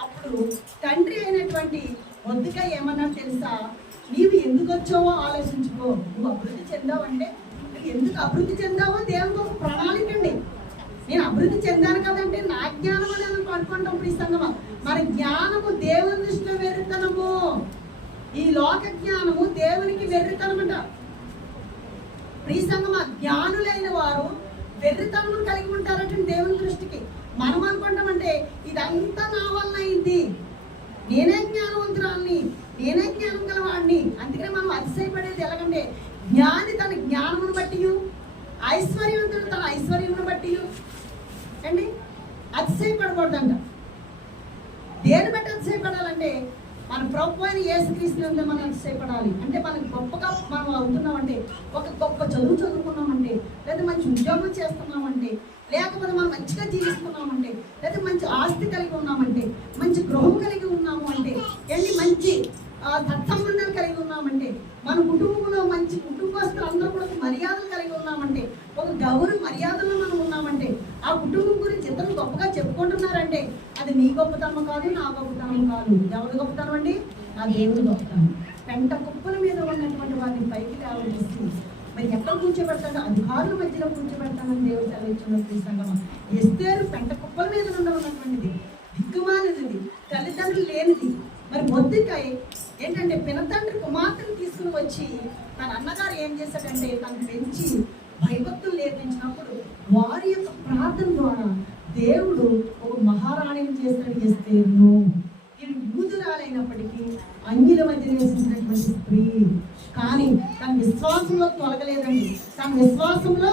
అప్పుడు తండ్రి అయినటువంటి వద్దుగా ఏమన్నా తెలుసా, నీవు ఎందుకు వచ్చావో ఆలోచించుకో. నువ్వు అభివృద్ధి చెందావంటే నువ్వు ఎందుకు అభివృద్ధి చెందావో దేవునికి ఒక ప్రణాళిక అండి. నేను అభివృద్ధి చెందాను కదంటే నా జ్ఞానం అనేది అనుకుంటాం. ఈ సంగమా మన జ్ఞానము దేవుని దృష్టిలో వెర్రితనము, ఈ లోక జ్ఞానము దేవునికి వెర్రితనమంట. ఈ సంగమా జ్ఞానులైన వారు వెర్రితనము కలిగి ఉంటారంటే దేవుని దృష్టికి. మనం అనుకుంటామంటే ఇదంతా నా వల్ల అయింది, నేనే జ్ఞానవంతురాల్ని, నేనే జ్ఞానం గలవాడిని. అందుకనే మనం అతిశయపడేది ఎలాగంటే జ్ఞాని తన జ్ఞానమును బట్టి, ఐశ్వర్యవంతుడు తన ఐశ్వర్యమును బట్టి అండి అతిశయపడకూడదంట. దేని బట్టి అతిశయపడాలంటే మన ప్రభు అయిన యేసుక్రీస్తునందు మనం అతిశయపడాలి. అంటే మనకు గొప్పగా మనం అవుతున్నామంటే, ఒక గొప్ప చదువు చదువుకున్నామంటే, లేదా మంచి ఉద్యోగం చేస్తున్నామంటే, లేకపోతే మనం మంచిగా జీవిస్తున్నామంటే, లేదా మంచి ఆస్తి కలిగి ఉన్నామంటే, మంచి గృహం కలిగి ఉన్నాము అంటే, ఏంటి మంచి సత్సంబంధాలు కలిగి ఉన్నామంటే, మన కుటుంబంలో మంచి కుటుంబస్తులు అందరూ కూడా మర్యాదలు కలిగి ఉన్నామంటే, ఒక గౌరవ మర్యాదలో మనం ఉన్నామంటే, ఆ కుటుంబం గురించి ఇతరులు గొప్పగా చెప్పుకుంటున్నారంటే అది నీ గొప్పతనం కాదు, నా గొప్పతనం కాదు. ఎవరి గొప్పతనం అండి? ఆ దేవుడి గొప్పతనం. పెంట కుప్పల మీద ఉన్నటువంటి వారిని పైకి లేవదీసి మరి ఎక్కడ కూర్చోబెడతాడో అధికారుల మధ్యలో కూర్చోబెడతానని దేవుడు సెలవిచ్చినప్పుడు సంగమం. ఎస్తేరు పెంట కుప్పల మీద ఉన్నటువంటిది, దిక్కుమాలినది, తల్లిదండ్రులు లేనిది. మరి మొద్దుకై ఏంటంటే పినతండ్రి కుమార్తెను తీసుకుని వచ్చి తన అన్నగారు ఏం చేశాడంటే తను పెంచి భయభక్తులు నేర్పించినప్పుడు వారి యొక్క ప్రార్థన ద్వారా దేవుడు ఒక మహారాణిని చేస్తాడు ఎస్తేరును. ఇది యూదురాలైనప్పటికీ అన్యుల మధ్య నివసించినటువంటి స్త్రీ, కానీ తన విశ్వాసంలో తొలగలేదండి, తన విశ్వాసంలో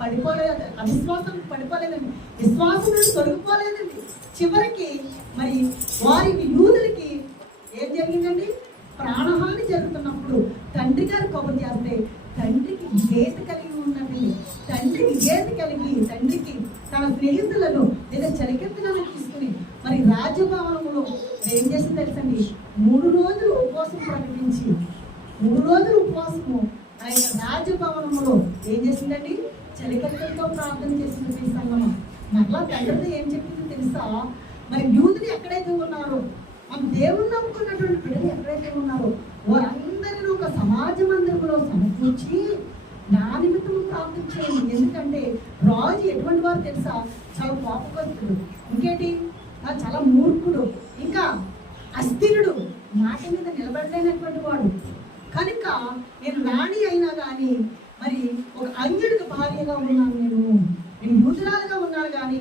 పడిపోలేదు, అవిశ్వాసం పడిపోలేదండి, విశ్వాసంలో తొలగిపోలేదండి. చివరికి మరి వారికి యూదులకి ఏం జరిగిందండి? ప్రాణహాని జరుగుతున్నప్పుడు తండ్రి గారు కబురు చేస్తే తండ్రికి విధేయత కలిగి ఉన్నది. తండ్రికి విధేయత కలిగి తండ్రికి తన స్నేహితులను లేదా చలికెత్తులను తీసుకుని మరి రాజభవనంలో ఏం చేసింది తెలుసండి? 3 రోజులు ఉపవాసం ప్రకటించి 3 రోజులు ఉపవాసము ఆయన రాజభవనంలో ఏం చేసిందండి? చలికత్తలతో ప్రార్థన చేసింది. ఈ సంగమం మరలా తండ్రితో ఏం చెప్పిందో తెలుసా? మరి యూదులు ఎక్కడైతే ఉన్నారో, మన దేవుణ్ణి నమ్ముకున్నటువంటి బిడ్డలు ఎక్కడైతే ఉన్నారో వారందరినీ ఒక సమాజ మందిరంలో సమకూర్చి నా నిమిత్తం ప్రార్థన చేయండి. ఎందుకంటే రాజు ఎటువంటి వారు తెలుసా? చాలా కోపగ్రస్తుడు, ఇంకేంటి చాలా మూర్ఖుడు, ఇంకా అస్థిరుడు, మాట మీద నిలబడలేనటువంటి వాడు. కనుక నేను రాణి అయినా కానీ మరి ఒక అన్యుడికి భార్యగా ఉన్నాను, నేను యూదురాలుగా ఉన్నాను కానీ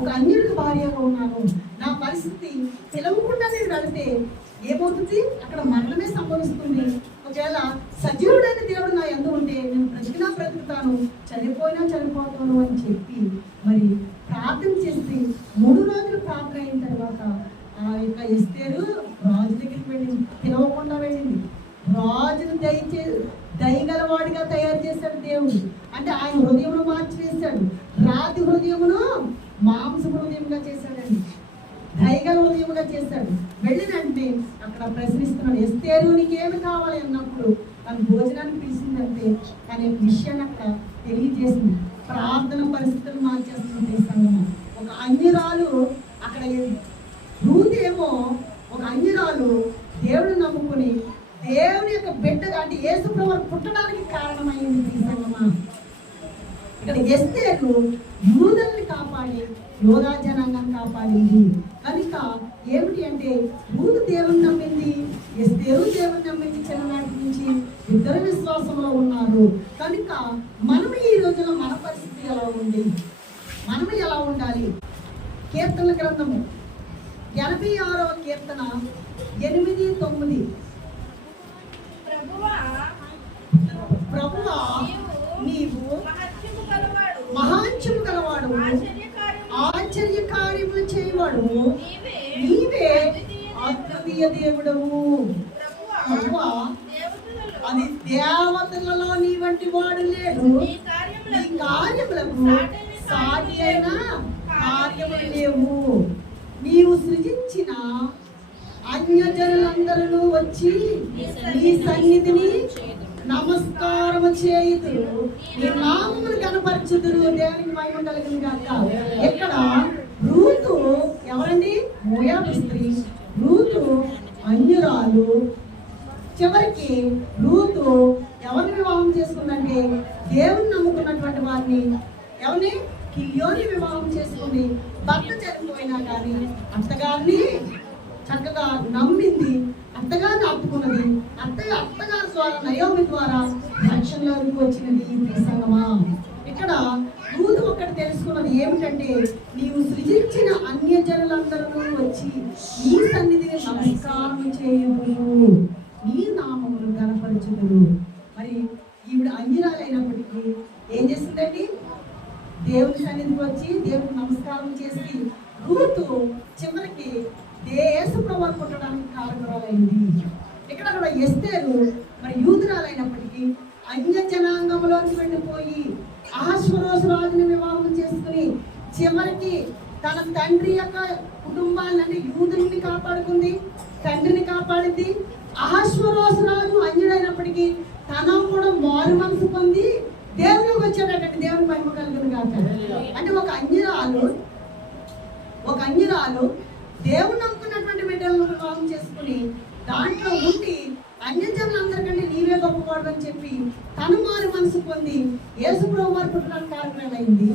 ఒక అన్యుడికి భార్యగా ఉన్నాను. నా పరిస్థితి పిలవకుండా నేను వెళితే ఏమవుతుంది? అక్కడ మరణమే సంభవిస్తుంది. ఒకవేళ సజీవుడైన దేవుడు నా యందు ఉంటే నేను బ్రతికినా బ్రతుకుతాను, చనిపోయినా చనిపోతాను అని చెప్పి మరి ప్రార్థన చేసి 3 రోజులు ప్రార్థన అయిన తర్వాత ఆ యొక్క ఎస్తేరు రాజు దగ్గరికి వెళ్ళింది, పిలవకుండా వెళ్ళింది. రాజును దయగలవాడిగా తయారు చేశాడు దేవుడు. అంటే ఆయన హృదయమును మార్చివేశాడు, రాతి హృదయమును మాంస హృదయంగా చేశాడండి, దయగల హృదయముగా చేశాడు. వెళ్ళినంటే అక్కడ ప్రశ్నిస్తున్నాడు, ఎస్తేరు నీకేమి కావాలి అన్నప్పుడు తన భోజనాన్ని పిలిచిందంటే తన విషయాన్ని అక్కడ తెలియజేసింది. ప్రార్థన పరిస్థితులు మార్చేస్తుంది సంగమం. ఒక అన్యురాలు అక్కడ రూత్ ఏమో ఒక అన్యురాలు దేవుడు నమ్ముకుని దేవుని యొక్క బిడ్డగా అంటే యేసు ప్రభువు పుట్టడానికి కారణమైంది. ఈ సంగమా ఇక్కడ ఎస్తేరు యూదుల్ని కాపాడి యోధా జనాంగాన్ని కాపాడింది. కనుక ఏమిటి అంటే రూతు దేవుని నమ్మింది, ఎస్తేరు దేవుని నమ్మింది. చిన్ననాటి నుంచి ఇద్దరు విశ్వాసంలో ఉన్నారు. కనుక మనం ఈ రోజులో మన పరిస్థితి ఎలా ఉంది, మనము ఎలా ఉండాలి? కీర్తనల గ్రంథము 86వ కీర్తన 8, 9. ప్రభువా నీవు మహాత్యము గలవాడు, ఆశ్చర్య కార్యములు చేయవాడు, నీవే అద్వితీయ దేవుడవు. ప్రభువా అది దేవతలలో నీ వంటి వాడు లేడు, నీ కార్యములకు సాటి అయిన కార్యములు లేవు. నీవు సృజించిన అన్యజనులందరూ వచ్చి నీ సన్నిధిని నమస్కారము చేయుదురు, నీ నామమును కనపరచుదురు. దేవునికి మహిమ కలిగింది కాక. ఇక్కడ రూతు ఎవరండి? మోయాబు స్త్రీ. రూతు అన్యురాలు. చివరికి రూతు ఎవరిని వివాహం చేసుకుందంటే దేవుని నమ్ముకున్నటువంటి వారిని. ఎవరిని? కిల్యోని వివాహం చేసుకుంది. భర్త చనిపోయినా కానీ అత్తగారిని చక్కగా నమ్మింది, అత్తగారిని ఆపుకున్నది. అత్తగారి ద్వారా, నయోమి ద్వారా రక్షణలోకి వచ్చినది ఈ ప్రసంగమా. ఇక్కడ రూతు ఒక్కటి తెలుసుకున్నది ఏమిటంటే, నీవు సృజించిన అన్య జనులందరూ వచ్చి నీ సన్నిధిని నమస్కారం చేయుదురు, నీ నామమును గణపరచుదురు. మరి ఈవిడ అన్యురాలైనప్పటికీ ఏం చేసిందండి? దేవుని సన్నిధికి వచ్చి దేవుడికి నమస్కారం చేసి రూతు చివరికి యేసుప్రభువును పుట్టడానికి కారణరాలైంది. ఇక్కడ కూడా ఎస్తేరు మరి యూదురాలైనప్పటికీ అన్య జనాంగంలోకి వెళ్ళిపోయి అహష్వేరోషు రాజుని వివాహం చేసుకుని చివరికి తన తండ్రి యొక్క కుటుంబాన్ని, యూదుల్ని కాపాడుకుంది, తండ్రిని కాపాడింది. అహష్వేరోషు రాజు అన్యుడైనప్పటికీ తన కూడా మారు మనసు పొంది దేవునికి వచ్చాడటండి. దేవుని మహిమ కలుగును కాక. అంటే ఒక అన్యురాలు దేవుని నమ్ముకున్నటువంటి బిడ్డలను వివాహం చేసుకుని దాంట్లో ఉండి అన్యజనులందరికంటే నీవే గొప్పవాడు అని చెప్పి తను మారు మనసు పొంది యేసుప్రభువు వారు పుట్టడానికి కారణమైంది.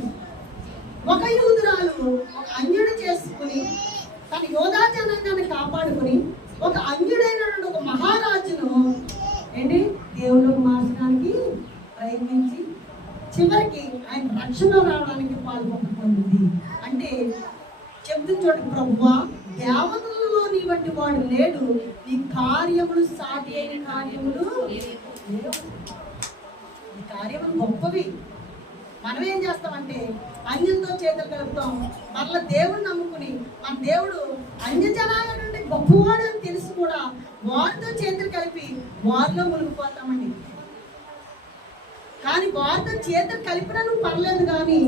ఒక యూదురాలు ఒక అన్యుడు చేసుకుని తన యోధా జనాంగాన్ని కాపాడుకుని ఒక అన్యుడైనటువంటి ఒక మహారాజును ఏంటి దేవుళ్ళకు మార్చడానికి ప్రయత్నించి చివరికి ఆయన రక్షణ రావడానికి పాల్గొంటుంది. అంటే చెప్తున్న చోటు, ప్రభువా దేవతలలో నీ వంటి వాడు లేడు, నీ కార్యములు సాటి అయిన కార్యములు లేవు, నీ కార్యములు గొప్పవి. మనం ఏం చేస్తామంటే అన్యులతో చేతులు కలుపుతాం. మరలా దేవుడిని నమ్ముకుని మన దేవుడు అన్య జనాల నుండి గొప్పవాడు అని తెలిసి కూడా వారితో చేతులు కలిపి వారిలో మునిగిపోతామండి. కానీ వారితో చేతులు కలిపినా నువ్వు పర్లేదు, కానీ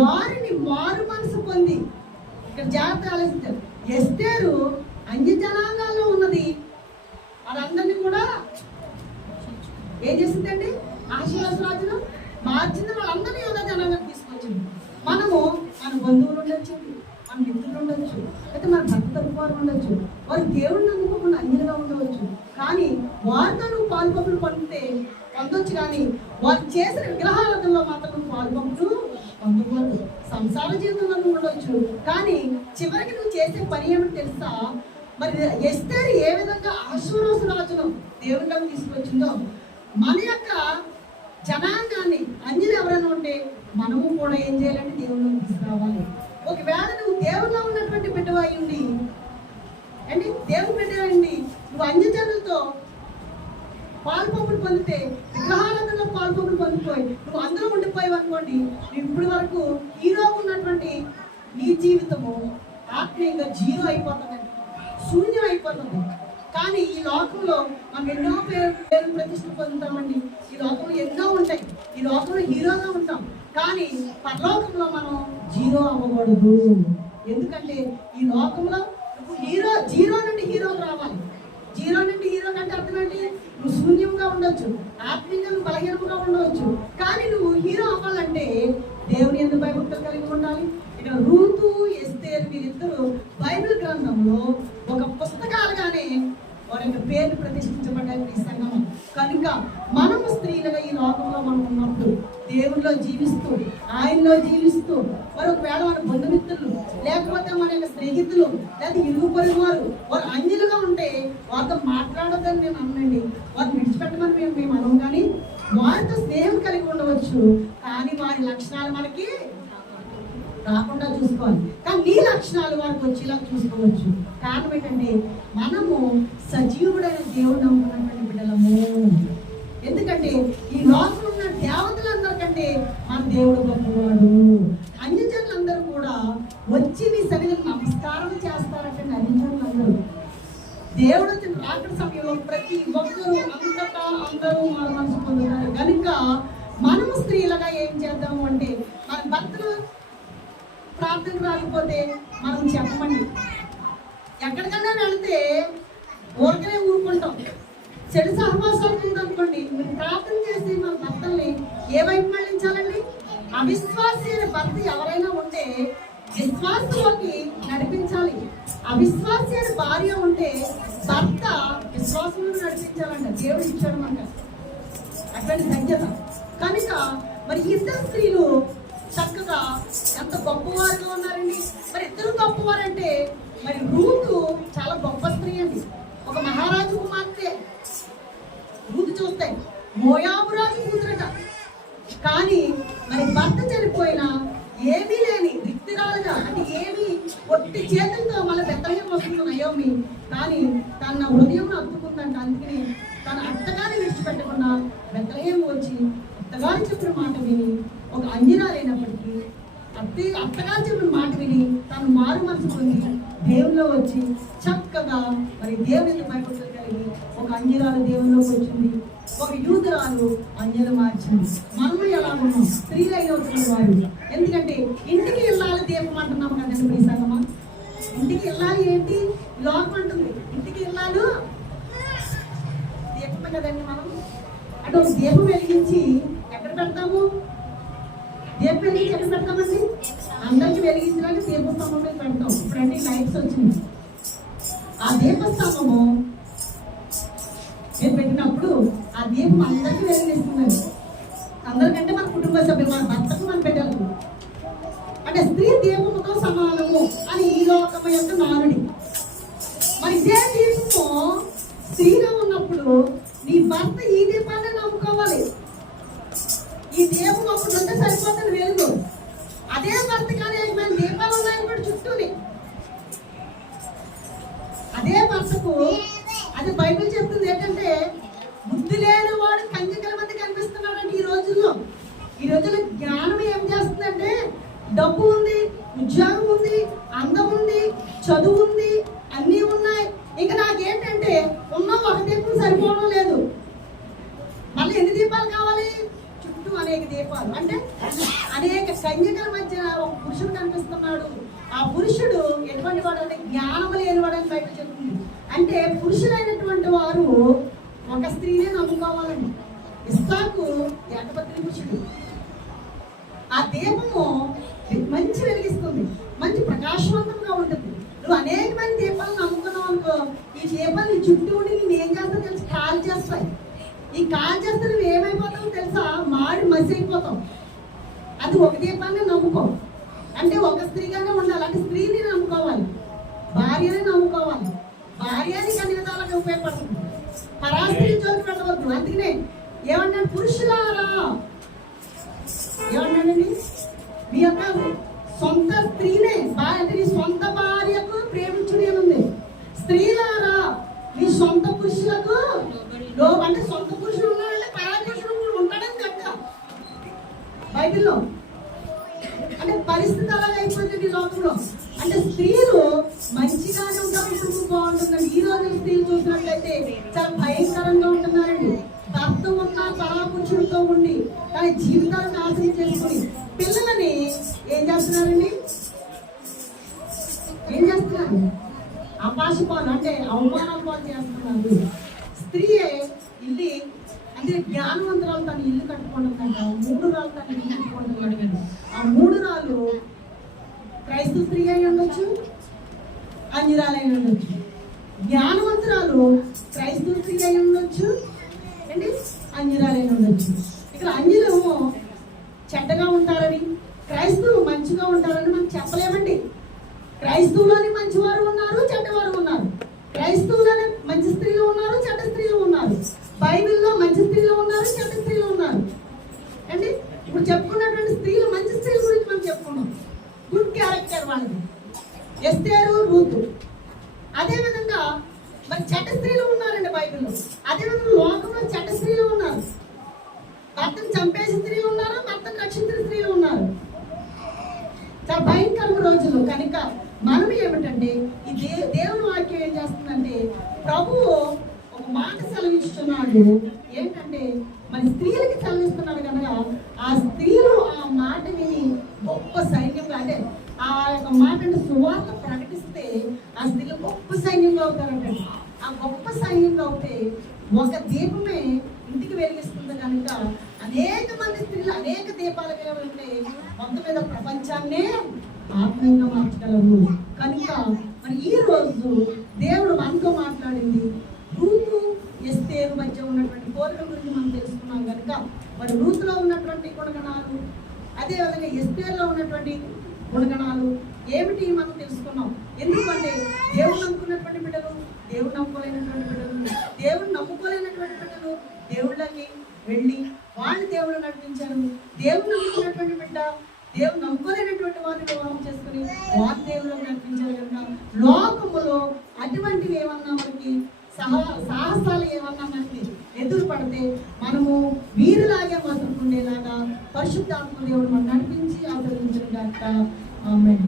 వారిని మారు మనసు పొంది ఇక్కడ జాగ్రత్త ఆలోచించారు. ఎస్తేరు అన్య జనాంగాల్లో ఉన్నది, వాళ్ళందరినీ కూడా ఏం చేసిందండి? అహష్వేరోషు రాజును మార్చింది. వాళ్ళందరినీ యోధా జనాంగం తీసుకొచ్చింది. మనము మన బంధువులు ఉండొచ్చు, మన మిత్రులు ఉండొచ్చు, అయితే మన భర్త తరపు వారు ఉండొచ్చు, వారు దేవుడిని నమ్ముకోకుండా అన్యులుగా ఉండవచ్చు. కానీ వారితో నువ్వు పాల్పొప్పులు పొందొచ్చు, కానీ వారు చేసిన విగ్రహాలతో మాత్రం నువ్వు పాల్పొప్పులు పొందకూడదు. సంసార జీవితంలో నువ్వు ఉండొచ్చు, కానీ చివరికి నువ్వు చేసే పని ఏమిటి తెలుసా? మరి ఎస్తేరు ఏ విధంగా అహష్వేరోషు రాజును దేవుడిలోకి తీసుకొచ్చిందో మన యొక్క జనాంగాన్ని అన్యులు ఎవరైనా ఉంటే మనము కూడా ఏం చేయాలంటే దేవుడిలోకి తీసుకురావాలి. ఒకవేళ నువ్వు దేవుడిలో ఉన్నటువంటి బిడ్డవై ఉండి అండి, దేవుని బిడ్డవండి, నువ్వు అన్యజనులతో పాల్పొప్పులు పొందితే, విగ్రహాలలో పాల్పొప్పులు పొందిపోయి నువ్వు అందరూ ఉండిపోయావు అనుకోండి, నువ్వు ఇప్పటి వరకు హీరో ఉన్నటువంటి నీ జీవితము ఆత్మీయంగా జీరో అయిపోతుందండి, శూన్యం అయిపోతుంది. కానీ ఈ లోకంలో మనం ఎన్నో పేరు ప్రతిష్ట పొందుతామండి. ఈ లోకంలో ఎన్నో ఉంటాయి, ఈ లోకంలో హీరోగా ఉంటాం, కానీ పరలోకంలో మనం జీరో అవ్వకూడదు. ఎందుకంటే ఈ లోకంలో నువ్వు జీరో నుండి హీరోకి రావాలి. జీరో నుండి హీరో కంటే అర్థం ఏంటి? నువ్వు శూన్యంగా ఉండొచ్చు, ఆత్మీయంగా నువ్వు బలహీనంగా ఉండవచ్చు, కానీ నువ్వు హీరో అవ్వాలంటే దేవుని యందు భయభక్తులు కలిగి ఉండాలి. ఇక్కడ రూతు, ఎస్తేరు వీరిద్దరూ బైబిల్ గ్రంథంలో ఒక పుస్తకాలుగానే వారి యొక్క పేరు ప్రతిష్ఠించబడ్డారు ఈ సంఘం. కనుక మనము స్త్రీలుగా ఈ లోకంలో మనం ఉన్నప్పుడు దేవుల్లో జీవిస్తూ, ఆయనలో జీవిస్తూ, మరి ఒకవేళ మన బంధుమిత్రులు లేకపోతే మన యొక్క స్నేహితులు లేదా ఇరుగు పొరుగు వారు అన్యులుగా ఉంటే వారితో మాట్లాడొద్దని మేము అనండి, వారిని విడిచిపెట్టమని మేము అనం. కానీ వారితో స్నేహం కలిగి ఉండవచ్చు, కానీ వారి లక్షణాలు మనకి రాకుండా చూసుకోవాలి. కానీ నీ లక్షణాలు వారికి వచ్చేలా చూసుకోవచ్చు. కారణం ఏంటంటే మనము సజీవుడైన దేవుడు నమ్ముకున్నటువంటి బిడ్డలము. ఎందుకంటే ఈ లోకంలో ఉన్న దేవతలందరికంటే మన దేవుడు గొప్పవాడు. అన్యజనులందరూ కూడా వచ్చి నీ సన్నిధిని నమస్కారం చేస్తారంటే అన్యజనులందరూ దేవుడు వచ్చిన రాకడ సమయంలో ప్రతి ఒక్కరూ అంతటా అందరూ మన మనసు పొందుతారు. కనుక మనము స్త్రీలుగా ఏం చేద్దాము అంటే, మన భర్తలు ప్రార్థనకు రాకపోతే మనం చెప్పమండి. ఎక్కడికైనా వెళితే ఊరికనే ఊరుకుంటాం, చెడు సహవాసాలు ఉందనుకోండి, మీరు ప్రార్థన చేసి మన భర్తల్ని ఏ వైపు మళ్ళించాలండి? అవిశ్వాసి అనే భర్త ఎవరైనా ఉంటే విశ్వాసంలోకి నడిపించాలి. అవిశ్వాసి అనే భార్య ఉంటే భర్త విశ్వాసంలో నడిపించాలంట. దేవుడు ఇచ్చాడు మనకు అటువంటి ధన్యత. కనుక మరి ఇద్దరు స్త్రీలు చక్కగా ఎంత గొప్పవారుగా ఉన్నారండి. మరి ఇద్దరు గొప్పవారంటే మరి రూతు చాలా గొప్ప స్త్రీ అండి. ఒక మహారాజు కుమార్తె. రూతు చూస్తే మోయాబు రాజు కూతురట. కానీ మరి భర్త చనిపోయినా ఏమీ లేని రిక్తిరాలుగా, అంటే ఏమీ ఒట్టి చేతులతో మళ్ళీ బెత్తలహేమ వస్తుంది నయోమి. కానీ తన హృదయం అత్తుకుందంట. అందుకని తన అత్తగారిని విడిచిపెట్టకుండా బెత్తలహేమ వచ్చి అత్తగారు చెప్పిన మాట విని, ఒక అంజనాలైనప్పటికీ అత్తగారు చెప్పిన మాట విని తను మారు మనసు పొంది దేవుల్లో వచ్చి చక్కగా మరి దేవుని భయపడలు కలిగి ఒక అంజనాలు దేవుల్లోకి వచ్చింది. ఒక యూదురాలు అంజలు మార్చింది. మనము ఎలా ఉన్నాం? స్త్రీలైన వారు. ఎందుకంటే ఇంటికి వెళ్ళాలి దీపం అంటున్నాము కదండి. మీ సంగమా ఇంటికి వెళ్ళాలి ఏంటి? లోకం అంటుంది ఇంటికి వెళ్ళాలి దీపమే కదండి. మనం అంటే ఒక దీపం వెలిగించి ఎక్కడ పెడతాము? దీపం వెలిగించి ఎక్కడ పెడతామండి? అందరికి వెలిగించడానికి దీపస్తంభం మీద పెడతాం. ఇప్పుడంటే లైట్స్ వచ్చింది. ఆ దీపస్తంభము నేను పెట్టినప్పుడు ఆ దీపం అందరికీ వెలిగిస్తుందండి. అందరికంటే మన కుటుంబ సభ్యులు, మన భర్తకు మనం పెట్టాలి. అంటే స్త్రీ దీపముతో సమానము అని ఈ లోకము యొక్క నానుడి. మరి ఇదే దీపము స్త్రీగా ఉన్నప్పుడు నీ భర్త ఈ దీపాన్ని నమ్ముకోవాలి. ఈ దీపం ఒకటి ఉంటే సరిపోతుంది వెలుగు. అదే భర్త కానీ మన దీపాలు ఉన్నాయి కూడా చుట్టూని. అదే భర్తకు అది బైబిల్ చెప్తుంది ఏంటంటే బుద్ధి లేని వాడు కన్యకల మంది కనిపిస్తున్నాడంటే ఈ రోజుల్లో. ఈ రోజుల్లో జ్ఞానం ఏం చేస్తుందంటే డబ్బు ఉంది, ఉద్యోగం ఉంది, అందం ఉంది, చదువు ఉంది, అన్నీ ఉన్నాయి. ఇంకా నాకేంటంటే ఉన్న ఒక దీపం సరిపోవడం లేదు. మళ్ళీ ఎన్ని దీపాలు కావాలి? చుట్టూ అనేక దీపాలు. అంటే అనేక కన్యకల మధ్య ఒక పురుషుడు కనిపిస్తున్నాడు. ఆ పురుషుడు ఎటువంటి వాడు అంటే జ్ఞానం లేనివాడు అని బయట చెప్తుంది. అంటే పురుషులైనటువంటి వారు ఒక స్త్రీనే నమ్ముకోవాలండి. ఇస్సాకు ఏకపత్ని పురుషుడు. ఆ దీపము మంచి వెలిగిస్తుంది, మంచి ప్రకాశవంతంగా ఉంటుంది. నువ్వు అనేక మంది దీపాలను నమ్ముకున్నావు అనుకో, ఈ దీపాలు చుట్టూ ఉండి నేను ఏం చేస్తావు తెలిసి కాల్ చేస్తాయి. ఈ కాల్ చేస్తే నువ్వు ఏమైపోతావు తెలుసా? మాడి మసి అయిపోతావు. అది ఒక దీపాన్ని నమ్ముకో. అంటే ఒక స్త్రీగానే ఉండాలి. అంటే స్త్రీని నమ్ముకోవాలి, భార్యని నమ్ముకోవాలి. భార్యని అన్ని విధాలుగా ఉపయోగపడుతుంది. పరాస్త్రీ జోలికి వెళ్ళవద్దు. అందుకనే ఏమన్నాడు? పురుషులారా ఏమన్నాడండి? మీ యొక్క సొంత స్త్రీనే అంటే నీ సొంత భార్యకు ప్రేమించుడే ఉంది. స్త్రీలారా మీ సొంత పురుషులకు అంటే సొంత పురుషుడు ఉన్నాడంటే పరాయి పురుషుడు ఉంటాడని చెప్తా బైబిల్లో. అంటే పరిస్థితి అలాగే అయిపోతుంది ఈ లోకంలో. అంటే స్త్రీలు మంచిగానే ఉంటారు, కుటుంబం బాగుంటుందండి. ఈ రోజు స్త్రీలు చూసినట్లయితే చాలా భయంకరంగా ఉంటున్నారండి. భర్త ఉన్న పరాపురుషుడితో ఉండి కానీ జీవితాలను నాశనం చేసుకుని పిల్లలని ఏం చేస్తున్నారండి? ఏం చేస్తున్నారు? అపాశ పాలు అంటే అవమానాల పాలు చేస్తున్నారు. స్త్రీయే ఇల్లు అంటే జ్ఞానవంతురాలు తన ఇల్లు కట్టుకుంటుందంట. 3 రాళ్ళు తన ఇల్లు కట్టుకుంటున్నాడు. ఆ 3 రాళ్ళు క్రైస్తవ స్త్రీ అయి ఉండొచ్చు, అంజురాలు అయి ఉండొచ్చు. జ్ఞానవంతురాలు క్రైస్తవ స్త్రీ అయి ఉండొచ్చు అండి, అంజురాలు అయి ఉండొచ్చు. ఇక్కడ అంజులేమో చెడ్డగా ఉంటారని, క్రైస్తవులు మంచిగా ఉంటారని మనం చెప్పలేమండి. క్రైస్తవులని మంచివారు ఉన్నారు, చెడ్డవారు ఉన్నారు. క్రైస్తవులని మంచి స్త్రీలు ఉన్నారు, చెడ్డ స్త్రీలు ఉన్నారు. బైబిల్లో మంచి స్త్రీలు ఉన్నారు, చెడ్డ స్త్రీలు ఉన్నారు అండి. ఇప్పుడు చెప్పుకున్నటువంటి స్త్రీలు మంచి స్త్రీల గురించి మనం చెప్పుకున్నాం. గుడ్ క్యారెక్టర్ వాళ్ళది, ఎస్తేరు, రూతు. అదేవిధంగా మరి చెడ్డ స్త్రీలు ఉన్నారండి బైబిల్లో. అదేవిధంగా లోకంలో చెడ్డ స్త్రీలు ఉన్నారు. భర్తను చంపేసి స్త్రీలు ఉన్నారు, భర్తను రక్షించిన స్త్రీలు ఉన్నారు. చాలా భయంకరమైన రోజులు. కనుక మనం ఏమిటంటే ఈ దేవుని వాక్యం ఏం చేస్తుందంటే ప్రభువు ఒక మాట సెలవిస్తున్నాడు. ఏంటంటే మన స్త్రీలకి సెలవిస్తున్నాడు కనుక ఆ స్త్రీలు ఆ మాట విని గొప్ప సైన్యంగా, అంటే ఆ యొక్క మాట అంటే సువార్త ప్రకటిస్తే ఆ స్త్రీలు గొప్ప సైన్యంగా అవుతారంటే, ఆ గొప్ప సైన్యంగా అవుతే ఒక దీపమే ఇంటికి వెలిగిస్తుంది కనుక అనేక మంది స్త్రీలు అనేక దీపాల మీద ఉంటే మొత్తం మీద ప్రపంచాన్నే ఆత్మీయంగా మార్చగలరు. కనుక మరి ఈ రోజు దేవుడు మనతో మాట్లాడింది రూతు ఎస్తేరు మధ్య ఉన్నటువంటి పోలిక గురించి మనం తెలుసుకున్నాం కనుక మరి రూతులో ఉన్నటువంటి గుణగణాలు, అదేవిధంగా ఎస్తేరులో ఉన్నటువంటి గుణగణాలు ఏమిటి మనం తెలుసుకున్నాం. ఎందుకంటే దేవుడు నమ్ముకున్నటువంటి బిడ్డలు, దేవుడు నమ్ముకోలేనటువంటి బిడ్డలు, దేవుడు నమ్ముకోలేనటువంటి బిడ్డలు దేవుళ్ళకి వెళ్ళి వాళ్ళు దేవుడు నడిపించారు. దేవుడు నమ్ముకున్నటువంటి బిడ్డ దేవుడు నమ్ముకోలేనటువంటి వారిని వివాహం చేసుకుని వారి దేవుళ్ళకి నడిపించారు. కనుక లోకములో అటువంటివి ఏమన్నా మనకి సాహసాలు ఏమన్నా మనకి ఎదురు పడితే మనము వీరిలాగే మసుకుండేలాగా పరిశుద్ధాత్మ దేవుడు మనం నడిపించి ఆశీర్వదించిన గాక. ఆమేన్.